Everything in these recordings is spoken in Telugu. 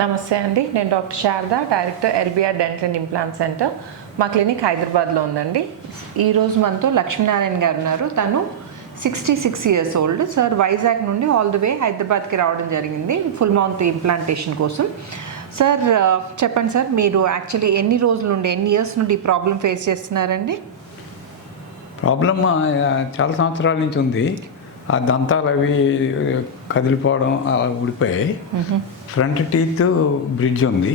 నమస్తే అండి, నేను doctor Sharada, director LBR dental and implant centre. మా క్లినిక్ హైదరాబాద్లో ఉందండి. ఈరోజు మనతో లక్ష్మీనారాయణ గారు ఉన్నారు. తను 66 years ఓల్డ్. సార్ వైజాగ్ నుండి ఆల్ ది వే హైదరాబాద్కి రావడం జరిగింది ఫుల్ మౌత్ ఇంప్లాంటేషన్ కోసం. సార్ చెప్పండి సార్, మీరు యాక్చువల్లీ ఎన్ని రోజుల నుండి, ఎన్ని ఇయర్స్ నుండి ఈ ప్రాబ్లం ఫేస్ చేస్తున్నారండి? ప్రాబ్లం చాలా సంవత్సరాల నుంచి ఉంది. ఆ దంతాలు అవి కదిలిపోవడం అలా ఊడిపోయాయి. ఫ్రంట్ టీత్ బ్రిడ్జ్ ఉంది,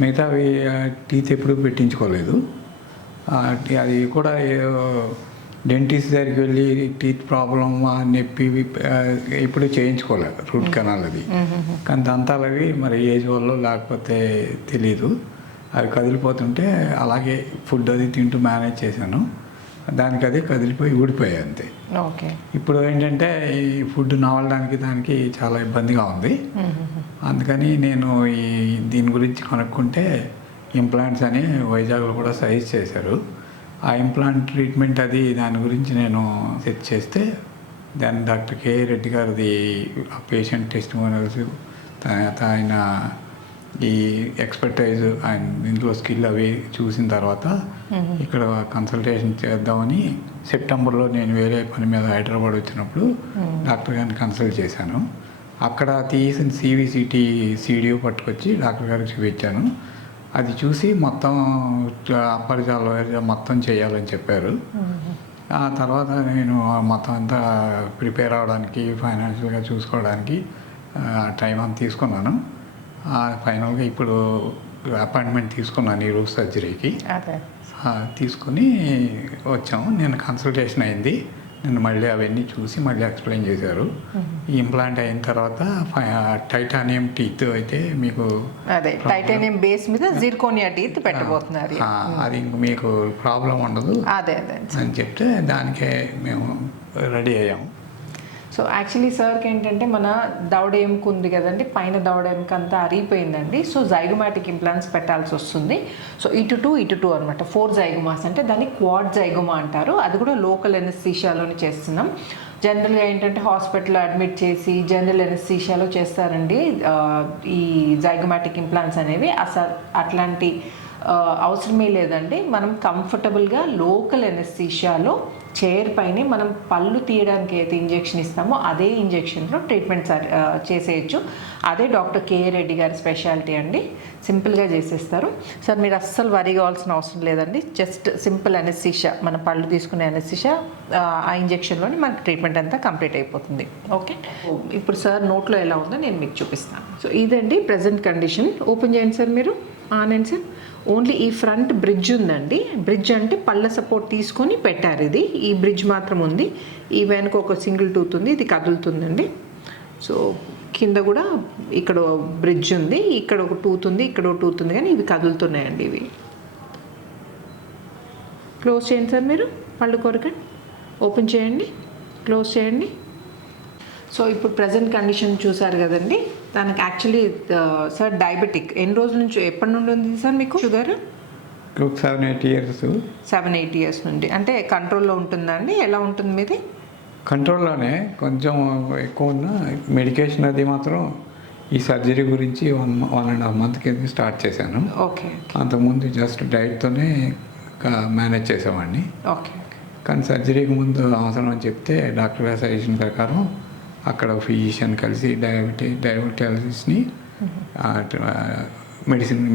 మిగతావి టీత్ ఎప్పుడు పెట్టించుకోలేదు. అది కూడా డెంటిస్ట్ దగ్గరికి వెళ్ళి టీత్ ప్రాబ్లం నొప్పి ఇప్పుడు చేయించుకోలేదు, రూట్ కెనాల్ అది. కానీ దంతాలు అవి మరి ఏజ్ వల్ల లేకపోతే తెలీదు, అవి కదిలిపోతుంటే అలాగే ఫుడ్ అది తింటూ మేనేజ్ చేశాను. దానికి అదే కదిలిపోయి ఊడిపోయాయి అంతే. ఓకే. ఇప్పుడు ఏంటంటే ఈ ఫుడ్ నవలడానికి దానికి చాలా ఇబ్బందిగా ఉంది. అందుకని నేను దీని గురించి కనుక్కుంటే ఇంప్లాంట్స్ అని వైజాగ్లో కూడా సజెస్ట్ చేశారు. ఆ ఇంప్లాంట్ ట్రీట్మెంట్ అది దాని గురించి నేను సెర్చ్ చేస్తే దాని డాక్టర్ కే రెడ్డి గారిది పేషెంట్ టెస్టిమోనియల్స్, ఆయన ఈ ఎక్స్పర్టైజ్, ఆయన దీంట్లో స్కిల్ అవి చూసిన తర్వాత ఇక్కడ కన్సల్టేషన్ చేద్దామని సెప్టెంబర్లో నేను వేరే పని మీద హైదరాబాద్ వచ్చినప్పుడు డాక్టర్ గారిని కన్సల్ట్ చేశాను. అక్కడ తీసిన సివిసిటీ సీడియో పట్టుకొచ్చి డాక్టర్ గారికి చూపించాను. అది చూసి మొత్తం అప్పరిజాలు మొత్తం చేయాలని చెప్పారు. ఆ తర్వాత నేను మొత్తం అంతా ప్రిపేర్ అవ్వడానికి, ఫైనాన్షియల్గా చూసుకోవడానికి టైం అంతా తీసుకున్నాను. ఫైనల్గా ఇప్పుడు అపాయింట్మెంట్ తీసుకున్నాను ఈరోజు సర్జరీకి. తీసుకుని వచ్చాము. నేను కన్సల్టేషన్ అయింది. నేను మళ్ళీ అవన్నీ చూసి మళ్ళీ ఎక్స్ప్లెయిన్ చేశారు. ఈ ఇంప్లాంట్ అయిన తర్వాత టైటానియం టీత్ అయితే మీకు అదే టైటానియం బేస్ మీద జిర్కోనియా టీత్ పెట్టబోతున్నారు. అది ఇంక మీకు ప్రాబ్లం ఉండదు అదే అని చెప్తే దానికే మేము రెడీ అయ్యాము. సో యాక్చువల్లీ సార్కి ఏంటంటే మన దవడ ఎముక ఉంది కదండి, పైన దవడ ఎముక అంతా అరిగిపోయిందండి. సో జైగోమాటిక్ ఇంప్లాంట్స్ పెట్టాల్సి వస్తుంది. సో ఇటు టూ అనమాట, 4 జైగోమాస్ అంటే దాన్ని క్వాడ్ జైగోమా అంటారు. అది కూడా లోకల్ ఎనస్థీషియాలోనే చేస్తున్నాం. జనరల్గా ఏంటంటే హాస్పిటల్లో అడ్మిట్ చేసి జనరల్ ఎనస్థీషియాలో చేస్తారండి ఈ జైగోమాటిక్ ఇంప్లాంట్స్ అనేవి. అసలు అట్లాంటి అవసరమే లేదండి. మనం కంఫర్టబుల్గా లోకల్ ఎనస్థీషియాలో చైర్ పైనే మనం పళ్ళు తీయడానికి అయితే ఇంజెక్షన్ ఇస్తామో అదే ఇంజెక్షన్లో ట్రీట్మెంట్ చేసేయచ్చు. అదే డాక్టర్ కే రెడ్డి గారి స్పెషాలిటీ అండి. సింపుల్గా చేసేస్తారు. సార్ మీరు అస్సలు వరి కావాల్సిన అవసరం లేదండి. జస్ట్ సింపుల్ ఎనస్థీషియా, మన పళ్ళు తీసుకునే ఎనస్థీషియా, ఆ ఇంజెక్షన్లోని మనకి ట్రీట్మెంట్ అంతా కంప్లీట్ అయిపోతుంది. ఓకే. ఇప్పుడు సార్ నోట్లో ఎలా ఉందో నేను మీకు చూపిస్తాను. సో ఇదండి ప్రజెంట్ కండిషన్. ఓపెన్ చేయండి సార్ మీరు. ఆనండి సార్. ఓన్లీ ఈ ఫ్రంట్ బ్రిడ్జ్ ఉందండి. బ్రిడ్జ్ అంటే పళ్ళ సపోర్ట్ తీసుకొని పెట్టారు. ఇది ఈ బ్రిడ్జ్ మాత్రం ఉంది. ఈ వెనుక ఒక సింగిల్ టూత్ ఉంది, ఇది కదులుతుందండి. సో కింద కూడా ఇక్కడ బ్రిడ్జ్ ఉంది, ఇక్కడ ఒక టూత్ ఉంది, ఇక్కడ ఒక టూత్ ఉంది, కానీ ఇవి కదులుతున్నాయండి. ఇవి క్లోజ్ చేయండి సార్ మీరు. పళ్ళు కొరకండి, ఓపెన్ చేయండి, క్లోజ్ చేయండి. సో ఇప్పుడు ప్రజెంట్ కండిషన్ చూసారు కదండి. తనకి యాక్చువల్లీ సార్ డయాబెటిక్ ఎన్ని రోజుల నుంచి, ఎప్పటి నుండి ఉంది సార్ మీకు షుగర్? 7-8 years. 7-8 years నుండి. అంటే కంట్రోల్లో ఉంటుందండి? ఎలా ఉంటుంది మీది? కంట్రోల్లోనే, కొంచెం ఎక్కువ ఉన్న మెడికేషన్ అది మాత్రం ఈ సర్జరీ గురించి 1.5 month కింద స్టార్ట్ చేశాను. ఓకే. అంతకుముందు జస్ట్ డైట్తోనే మేనేజ్ చేసామండి. ఓకే. కానీ సర్జరీకి ముందు అవసరం అని చెప్తే డాక్టర్ గారి సజెషన్ ప్రకారం అక్కడ ఫిజిషియన్ కలిసి డయాబెటాలజిస్ట్ని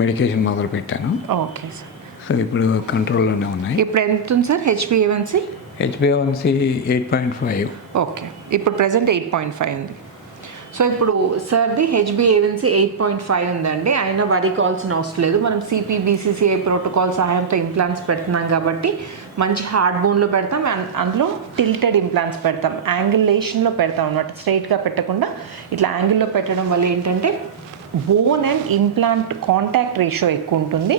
మెడికేషన్ మొదలు పెట్టాను. Okay sir. సో ఇప్పుడు కంట్రోల్లోనే ఉన్నాయి. ఇప్పుడు ఎంత ఉంది సార్ HbA1c? HbA1c 8.5. ఓకే. ఇప్పుడు ప్రజెంట్ 8.5 ఉంది. సో ఇప్పుడు సార్ది HbA1c 8.5 ఉందండి. అయినా వరి కావాల్సిన అవసరం లేదు. మనం CPBCCI ప్రోటోకాల్ సహాయంతో ఇంప్లాంట్స్ పెడుతున్నాం కాబట్టి మంచి హార్డ్ బోన్లో పెడతాం. అందులో టిల్టెడ్ ఇంప్లాంట్స్ పెడతాం, యాంగిలేషన్లో పెడతాం అనమాట. స్ట్రైట్గా పెట్టకుండా ఇట్లా యాంగిల్లో పెట్టడం వల్ల ఏంటంటే bone and implant contact ratio ఎక్కువ ఉంటుంది.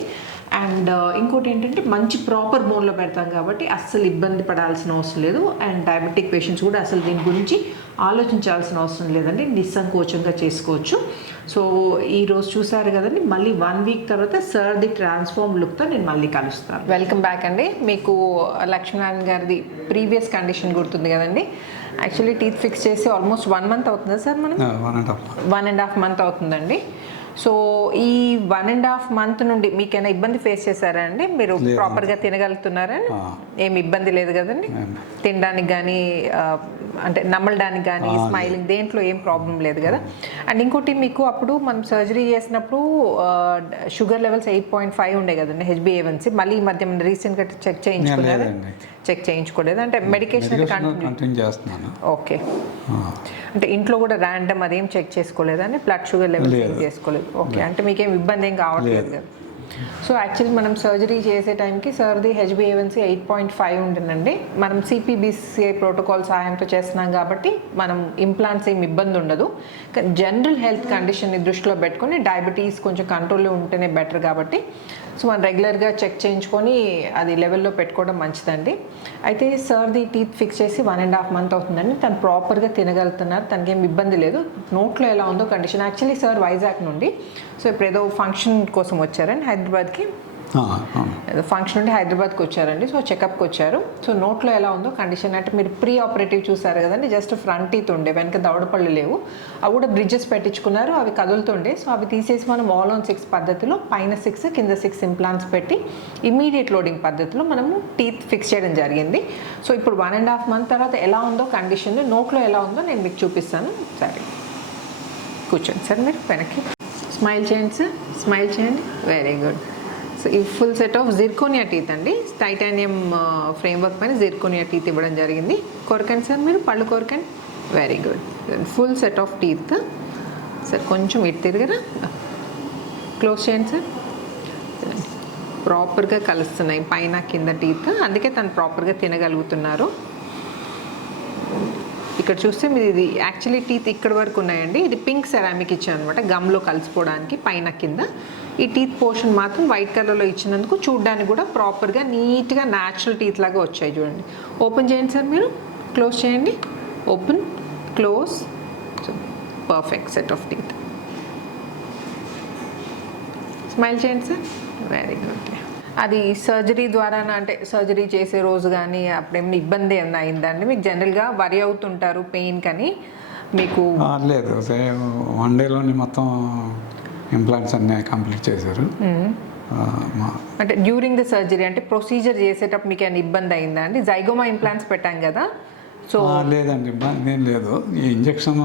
అండ్ ఇంకోటి ఏంటంటే మంచి ప్రాపర్ బోన్లో పెడతాం కాబట్టి అస్సలు ఇబ్బంది పడాల్సిన అవసరం లేదు. అండ్ డయాబెటిక్ పేషెంట్స్ కూడా అసలు దీని గురించి ఆలోచించాల్సిన అవసరం లేదండి, నిస్సంకోచంగా చేసుకోవచ్చు. సో ఈరోజు చూసారు కదండి, మళ్ళీ 1 week తర్వాత సార్ది ట్రాన్స్ఫార్మ్ లుక్తో నేను మళ్ళీ కలుస్తాను. వెల్కమ్ బ్యాక్ అండి. మీకు లక్ష్మీనారాయణ గారిది ప్రీవియస్ కండిషన్ గుర్తుంది కదండి. యాక్చువల్లీ టీత్ ఫిక్స్ చేసి ఆల్మోస్ట్ 1 month అవుతుందా సార్? మనం 1.5 month అవుతుందండి. సో ఈ 1.5 month నుండి మీకైనా ఇబ్బంది ఫేస్ చేశారా అండి? మీరు లేదు. ప్రాపర్గా తినగలుగుతున్నారా? ఏమి ఇబ్బంది లేదు కదండి? తినడానికి కానీ అంటే నమ్మడానికి కానీ స్మైలింగ్ దేంట్లో ఏం ప్రాబ్లం లేదు కదా? అండ్ ఇంకోటి మీకు అప్పుడు మనం సర్జరీ చేసినప్పుడు షుగర్ లెవెల్స్ 8.5 ఉండే కదండి HbA1c. మళ్ళీ ఈ మధ్య రీసెంట్గా చెక్ చేయించుకున్నారా? చెక్ చేయించుకోలేదు అంటే మెడికేషన్ కంటిన్యూ చేస్తున్నాను. ఓకే. అంటే ఇంట్లో కూడా ర్యాండమ్ అదేం చెక్ చేసుకోలేదని బ్లడ్ షుగర్ లెవెల్ చెక్ చేసుకోలేదు. ఓకే, అంటే మీకేం ఇబ్బంది ఏం కావట్లేదు కదా? సో యాక్చువల్లీ మనం సర్జరీ చేసే టైంకి సార్ది HbA1c 8.5 ఉంటుందండి. మనం CPBCI ప్రోటోకాల్ సహాయంతో చేస్తున్నాం కాబట్టి మనం ఇంప్లాంట్స్ ఏం ఇబ్బంది ఉండదు. జనరల్ హెల్త్ కండిషన్ని దృష్టిలో పెట్టుకొని డయాబెటీస్ కొంచెం కంట్రోల్లో ఉంటేనే బెటర్ కాబట్టి సో మనం రెగ్యులర్గా చెక్ చేయించుకొని అది లెవెల్లో పెట్టుకోవడం మంచిదండి. అయితే సార్ది టీత్ ఫిక్స్ చేసి 1.5 month అవుతుందండి. తను ప్రాపర్గా తినగలుగుతున్నారు, తనకేం ఇబ్బంది లేదు. నోట్లో ఎలా ఉందో కండిషన్. యాక్చువల్లీ సార్ వైజాగ్ నుండి సో ఇప్పుడు ఏదో ఫంక్షన్ కోసం వచ్చారండి హైదరాబాద్కి. ఏదో ఫంక్షన్ నుండి హైదరాబాద్కి వచ్చారండి. సో చెకప్కి వచ్చారు. సో నోట్లో ఎలా ఉందో కండిషన్ అంటే మీరు ప్రీ ఆపరేటివ్ చూసారు కదండి, జస్ట్ ఫ్రంట్ టీత్ ఉండే, వెనక దవడపళ్ళు లేవు. అవి కూడా బ్రిడ్జెస్ పెట్టించుకున్నారు, అవి కదులుతుండే. సో అవి తీసేసి మనం all on 6 పద్ధతిలో పైన 6 కింద 6 ఇంప్లాంట్స్ పెట్టి ఇమీడియట్ లోడింగ్ పద్ధతిలో మనము టీత్ ఫిక్స్ చేయడం జరిగింది. సో ఇప్పుడు 1.5 month తర్వాత ఎలా ఉందో కండిషన్, నోట్లో ఎలా ఉందో నేను మీకు చూపిస్తాను. సరే కూర్చోండి సార్, మీరు వెనక్కి స్మైల్ చేయండి సార్, స్మైల్ చేయండి. Very good. సో ఈ full set of zirconia teeth అండి. టైటానియం ఫ్రేమ్వర్క్ పైన జిర్కోనియా టీత్ ఇవ్వడం జరిగింది. కొరకండి సార్, మీరు పళ్ళు కొరకండి. Very good. Full set of teeth sir. కొంచెం ఇటు తిరిగిరా, క్లోజ్ చేయండి సార్. ప్రాపర్గా కలుస్తున్నాయి పైన కింద టీత్, అందుకే తను ప్రాపర్గా తినగలుగుతున్నారు. ఇక్కడ చూస్తే మీరు ఇది యాక్చువల్లీ టీత్ ఇక్కడ వరకు ఉన్నాయండి. ఇది పింక్ సెరామిక్ ఇచ్చాను అనమాట, గమ్లో కలిసిపోవడానికి పైన కింద. ఈ టీత్ పోర్షన్ మాత్రం వైట్ కలర్లో ఇచ్చినందుకు చూడడానికి కూడా ప్రాపర్గా నీట్గా న్యాచురల్ టీత్ లాగా వచ్చాయి. చూడండి, ఓపెన్ చేయండి సార్, మీరు క్లోజ్ చేయండి. Open, close. Perfect set of teeth. Smile చేయండి సార్. Very good. అది సర్జరీ ద్వారా అంటే సర్జరీ చేసే రోజు కానీ అప్పుడేమైనా ఇబ్బంది ఏమైనా అయిందండి మీకు? జనరల్గా వరి అవుతుంటారు పెయిన్ కానీ మీకు? లేదు, 1 dayలోనే మొత్తం ఇంప్లాంట్స్ అన్నీ కంప్లీట్ చేశారు. అంటే డ్యూరింగ్ ద సర్జరీ అంటే ప్రొసీజర్ చేసేటప్పుడు మీకు ఏమైనా ఇబ్బంది అయిందా అండి? జైగోమా ఇంప్లాంట్స్ పెట్టాం కదా. సో లేదండి, ఇబ్బంది ఏం లేదు. ఈ ఇంజెక్షన్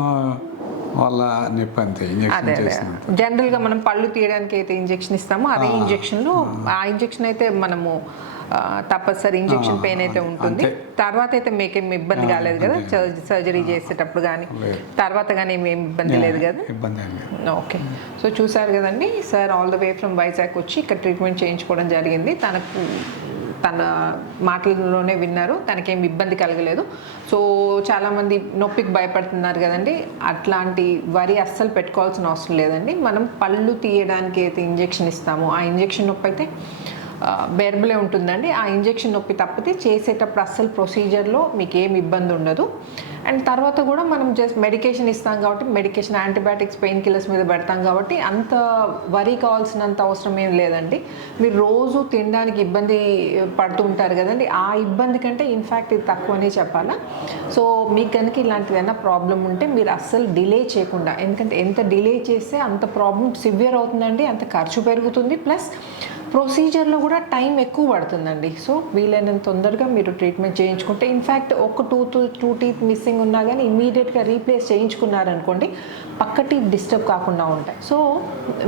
వల్ల నొప్పి అంతే. అదే జనరల్గా మనం పళ్ళు తీయడానికి అయితే ఇంజెక్షన్ ఇస్తామో అదే ఇంజెక్షన్లో ఆ ఇంజెక్షన్ అయితే మనము తప్పనిసరి ఇంజెక్షన్ పెయిన్ అయితే ఉంటుంది. తర్వాత అయితే మీకేం ఇబ్బంది కాలేదు కదా సర్జరీ చేసేటప్పుడు కానీ తర్వాత కానీ ఏమి ఇబ్బంది లేదు కదా? ఓకే. సో చూసారు కదండి, sir all the way from Vizag వచ్చి ఇక్కడ ట్రీట్మెంట్ చేయించుకోవడం జరిగింది. తన మాటలలోనే విన్నారు, తనకేం ఇబ్బంది కలగలేదు. సో చాలామంది నొప్పికి భయపడుతున్నారు కదండి, అట్లాంటి వరి అస్సలు పెట్టుకోవాల్సిన అవసరం లేదండి. మనం పళ్ళు తీయడానికి అయితే ఇంజెక్షన్ ఇస్తామో ఆ ఇంజెక్షన్ నొప్పి అయితే బేరబులే ఉంటుందండి. ఆ ఇంజెక్షన్ నొప్పి తప్పితే చేసేటప్పుడు అస్సలు ప్రొసీజర్లో మీకు ఏం ఇబ్బంది ఉండదు. అండ్ తర్వాత కూడా మనం జస్ట్ మెడికేషన్ ఇస్తాం కాబట్టి మెడికేషన్ యాంటీబయాటిక్స్ పెయిన్ కిల్లర్స్ మీద పెడతాం కాబట్టి అంత వరి కావాల్సినంత అవసరం ఏం లేదండి. మీరు రోజు తినడానికి ఇబ్బంది పడుతూ ఉంటారు కదండి, ఆ ఇబ్బంది కంటే ఇన్ఫ్యాక్ట్ ఇది తక్కువనే చెప్పాలా. సో మీకు కనుక ఇలాంటిదైనా ప్రాబ్లం ఉంటే మీరు అస్సలు డిలే చేయకుండా, ఎందుకంటే ఎంత డిలే చేస్తే అంత ప్రాబ్లం సివియర్ అవుతుందండి, అంత ఖర్చు పెరుగుతుంది, ప్లస్ ప్రొసీజర్లో కూడా టైం ఎక్కువ పడుతుందండి. సో వీలైనంత తొందరగా మీరు ట్రీట్మెంట్ చేయించుకుంటే, ఇన్ఫ్యాక్ట్ ఒక టూ టీత్ మిస్సింగ్ ఉన్నా కానీ ఇమీడియట్గా రీప్లేస్ చేయించుకున్నారనుకోండి పక్క టీత్ డిస్టర్బ్ కాకుండా ఉంటాయి. సో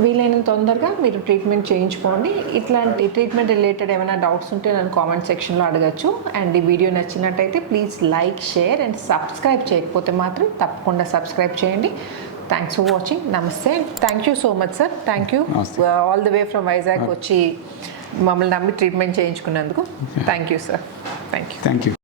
వీలైనంత తొందరగా మీరు ట్రీట్మెంట్ చేయించుకోండి. ఇట్లాంటి ట్రీట్మెంట్ రిలేటెడ్ ఏమైనా డౌట్స్ ఉంటే నన్ను కామెంట్ సెక్షన్లో అడగచ్చు. అండ్ ఈ వీడియో నచ్చినట్టయితే please like, share and subscribe చేయకపోతే మాత్రం తప్పకుండా సబ్స్క్రైబ్ చేయండి. Thanks for watching. నమస్తే. Thank you so much sir. Thank you all the way from Vizag వచ్చి మమ్మల్ని నమ్మి ట్రీట్మెంట్ చేయించుకున్నందుకు. Thank you sir. Thank you.